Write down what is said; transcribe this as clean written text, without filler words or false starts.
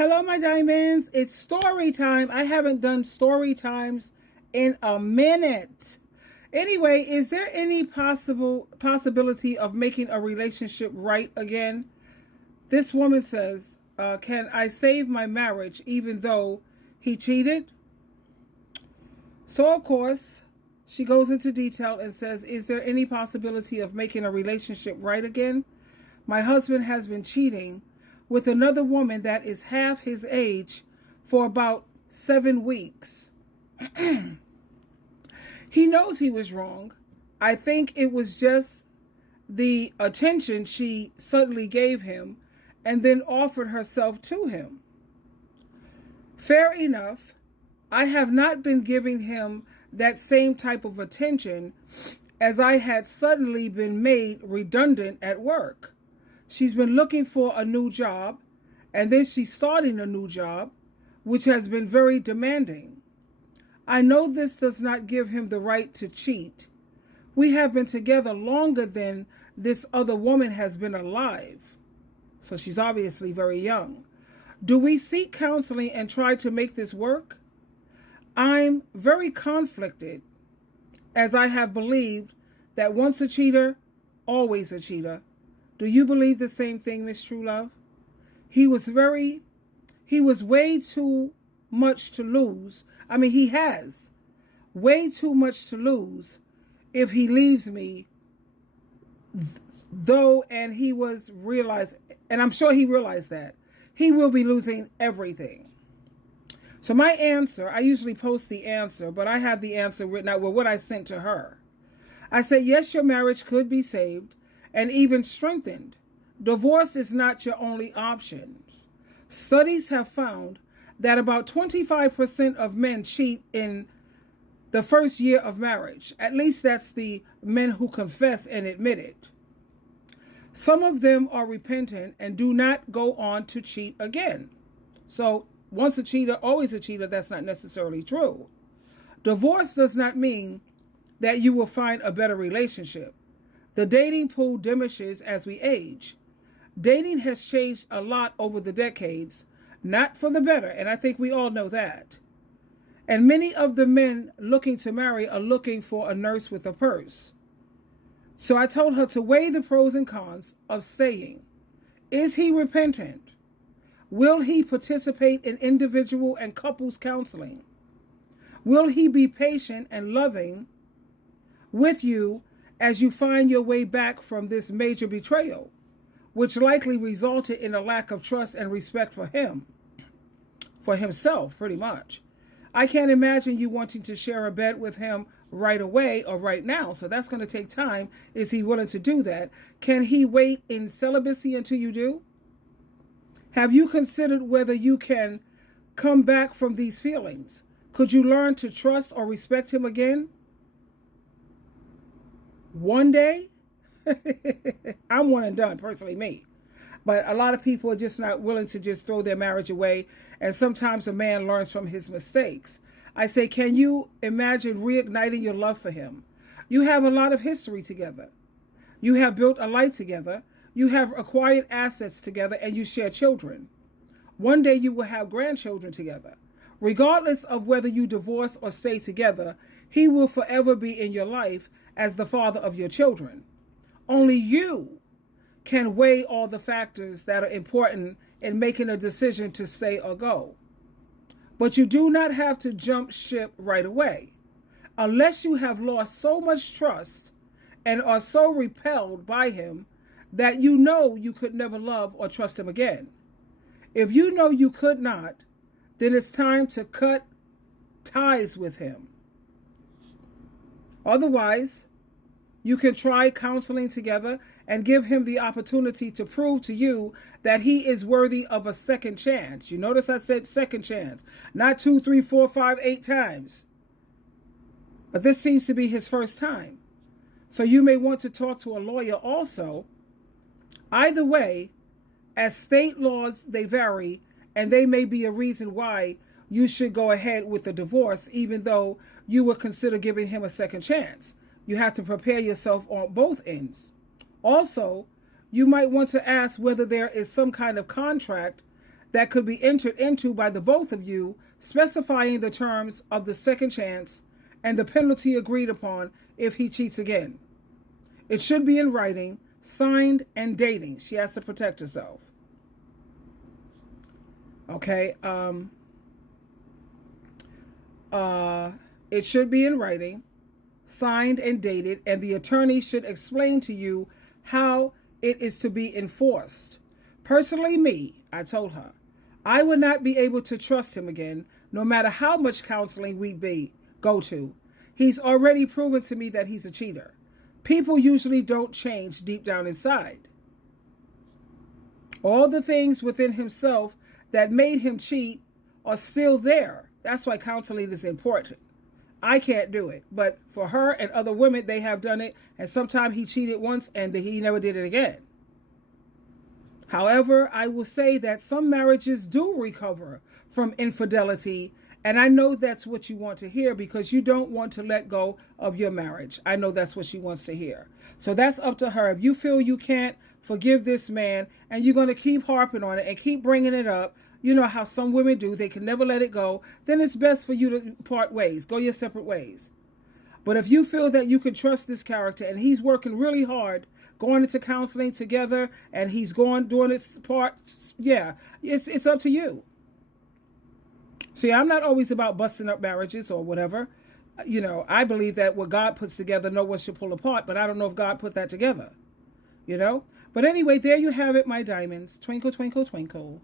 Hello, my diamonds. It's story time. I haven't done story times in a minute. Anyway, is there any possibility of making a relationship right again? This woman says, can I save my marriage even though he cheated? So, of course, she goes into detail and says, is there any possibility of making a relationship right again? My husband has been cheating with another woman that is half his age for about 7 weeks. He knows he was wrong. I think it was just the attention she suddenly gave him and then offered herself to him. Fair enough. I have not been giving him that same type of attention as I had suddenly been made redundant at work. She's been looking for a new job, and then she's starting a new job, which has been very demanding. I know this does not give him the right to cheat. We have been together longer than this other woman has been alive. So she's obviously very young. Do we seek counseling and try to make this work? I'm very conflicted, as I have believed that once a cheater, always a cheater. Do you believe the same thing, Miss Truelove? He was way too much to lose. I mean, he has way too much to lose if he leaves me, though, and he was realized, and I'm sure he realized that, he will be losing everything. So my answer, I usually post the answer, but I have the answer written out with what I sent to her. I said, yes, your marriage could be saved and even strengthened. Divorce is not your only option. Studies have found that about 25% of men cheat in the first year of marriage. At least that's the men who confess and admit it. Some of them are repentant and do not go on to cheat again. So once a cheater, always a cheater, that's not necessarily true. Divorce does not mean that you will find a better relationship. The dating pool diminishes as we age. Dating has changed a lot over the decades, not for the better, and I think we all know that. And many of the men looking to marry are looking for a nurse with a purse. So I told her to weigh the pros and cons of staying. Is he repentant? Will he participate in individual and couples counseling? Will he be patient and loving with you as you find your way back from this major betrayal, which likely resulted in a lack of trust and respect for him, for himself, pretty much? I can't imagine you wanting to share a bed with him right away or right now, so that's going to take time. Is he willing to do that? Can he wait in celibacy until you do? Have you considered whether you can come back from these feelings? Could you learn to trust or respect him again? One day? I'm one and done, personally, me. But a lot of people are just not willing to just throw their marriage away. And sometimes a man learns from his mistakes. I say, can you imagine reigniting your love for him? You have a lot of history together. You have built a life together. You have acquired assets together, and you share children. One day you will have grandchildren together. Regardless of whether you divorce or stay together, he will forever be in your life as the father of your children. Only you can weigh all the factors that are important in making a decision to stay or go. But you do not have to jump ship right away, unless you have lost so much trust and are so repelled by him that you know you could never love or trust him again. If you know you could not, then it's time to cut ties with him. Otherwise, you can try counseling together and give him the opportunity to prove to you that he is worthy of a second chance. You notice I said second chance, not 2, 3, 4, 5, 8 times. But this seems to be his first time. So you may want to talk to a lawyer also. Either way, as state laws, they vary, and they may be a reason why you should go ahead with the divorce, even though you would consider giving him a second chance. You have to prepare yourself on both ends. Also, you might want to ask whether there is some kind of contract that could be entered into by the both of you, specifying the terms of the second chance and the penalty agreed upon if he cheats again. It should be in writing, signed, and dating. She has to protect herself. Okay. It should be in writing, signed and dated, and the attorney should explain to you how it is to be enforced. Personally, I told her, I would not be able to trust him again, no matter how much counseling we go to. He's already proven to me that he's a cheater. People usually don't change deep down inside. All the things within himself that made him cheat are still there. That's why counseling is important. I can't do it, but for her and other women, they have done it, and sometimes he cheated once and he never did it again. However, I will say that some marriages do recover from infidelity, and I know that's what you want to hear because you don't want to let go of your marriage. I know that's what she wants to hear. So that's up to her. If you feel you can't forgive this man and you're going to keep harping on it and keep bringing it up, you know how some women do, they can never let it go, then it's best for you to part ways, go your separate ways. But if you feel that you can trust this character and he's working really hard, going into counseling together, and he's doing his part, yeah, it's up to you. See, I'm not always about busting up marriages or whatever. You know, I believe that what God puts together, no one should pull apart, but I don't know if God put that together, you know? But anyway, there you have it, my diamonds. Twinkle, twinkle, twinkle.